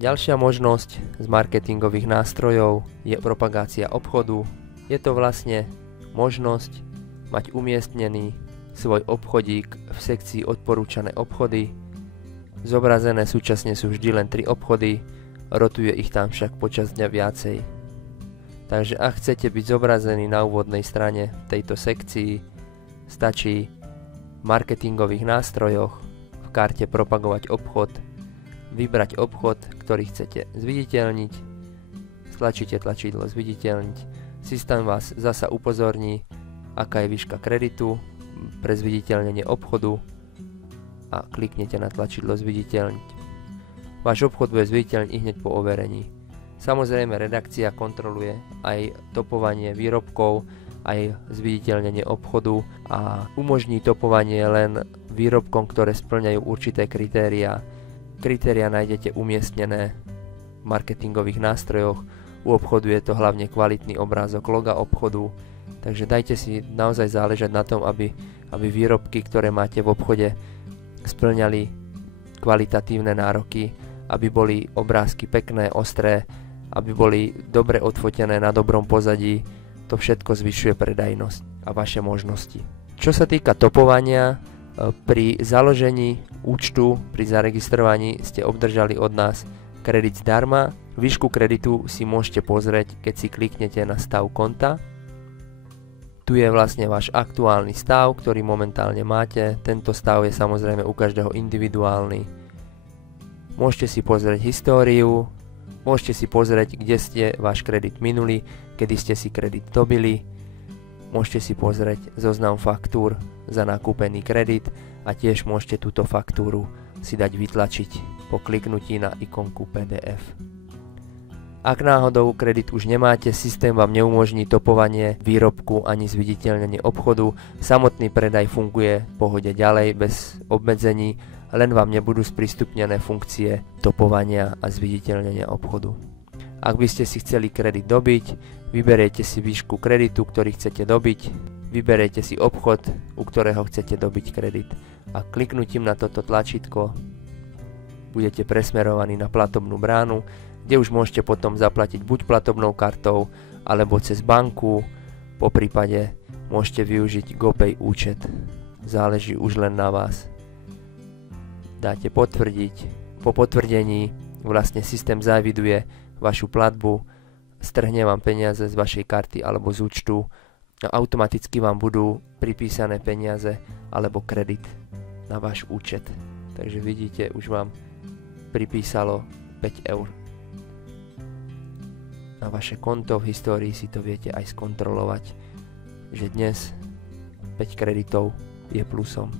Ďalšia možnosť z marketingových nástrojov je propagácia obchodu. Je to vlastne možnosť mať umiestnený svoj obchodík v sekcii odporúčané obchody. Zobrazené súčasne sú vždy len 3 obchody, rotuje ich tam však počas dňa viacej. Takže ak chcete byť zobrazení na úvodnej strane tejto sekcii, stačí v marketingových nástrojoch v karte propagovať obchod, vybrať obchod, ktorý chcete zviditeľniť, stlačíte tlačidlo zviditeľniť, systém vás zasa upozorní, aká je výška kreditu pre zviditeľnenie obchodu a kliknete na tlačidlo zviditeľniť. Váš obchod bude zviditeľniť hneď po overení. Samozrejme, redakcia kontroluje aj topovanie výrobkov, aj zviditeľnenie obchodu a umožní topovanie len výrobkom, ktoré spĺňajú určité kritériá. Kritériá nájdete umiestnené v marketingových nástrojoch. U obchodu je to hlavne kvalitný obrázok loga obchodu, takže dajte si naozaj záležať na tom, aby výrobky, ktoré máte v obchode, spĺňali kvalitatívne nároky, aby boli obrázky pekné, ostré, aby boli dobre odfotené na dobrom pozadí. To všetko zvyšuje predajnosť a vaše možnosti. Čo sa týka topovania, pri založení účtu, pri zaregistrovaní ste obdržali od nás kredit zdarma. Výšku kreditu si môžete pozrieť, keď si kliknete na stav konta. Tu je vlastne váš aktuálny stav, ktorý momentálne máte. Tento stav je samozrejme u každého individuálny. Môžete si pozrieť históriu, môžete si pozrieť, kde ste váš kredit minuli, kedy ste si kredit dobili. Môžete si pozrieť zoznam faktúr za nakúpený kredit a tiež môžete túto faktúru si dať vytlačiť po kliknutí na ikonku PDF. Ak náhodou kredit už nemáte, systém vám neumožní topovanie výrobku ani zviditeľnenie obchodu. Samotný predaj funguje v pohode ďalej bez obmedzení, len vám nebudú sprístupnené funkcie topovania a zviditeľnenia obchodu. Ak by ste si chceli kredit dobiť, vyberiete si výšku kreditu, ktorý chcete dobiť, vyberiete si obchod, u ktorého chcete dobiť kredit a kliknutím na toto tlačítko budete presmerovaní na platobnú bránu, kde už môžete potom zaplatiť buď platobnou kartou, alebo cez banku, poprípade môžete využiť GoPay účet. Záleží už len na vás. Dáte potvrdiť, po potvrdení vlastne systém zaeviduje vašu platbu, strhne vám peniaze z vašej karty alebo z účtu a automaticky vám budú pripísané peniaze alebo kredit na váš účet. Takže vidíte, už vám pripísalo 5 eur na vaše konto. V histórii si to viete aj skontrolovať, že dnes 5 kreditov je plusom.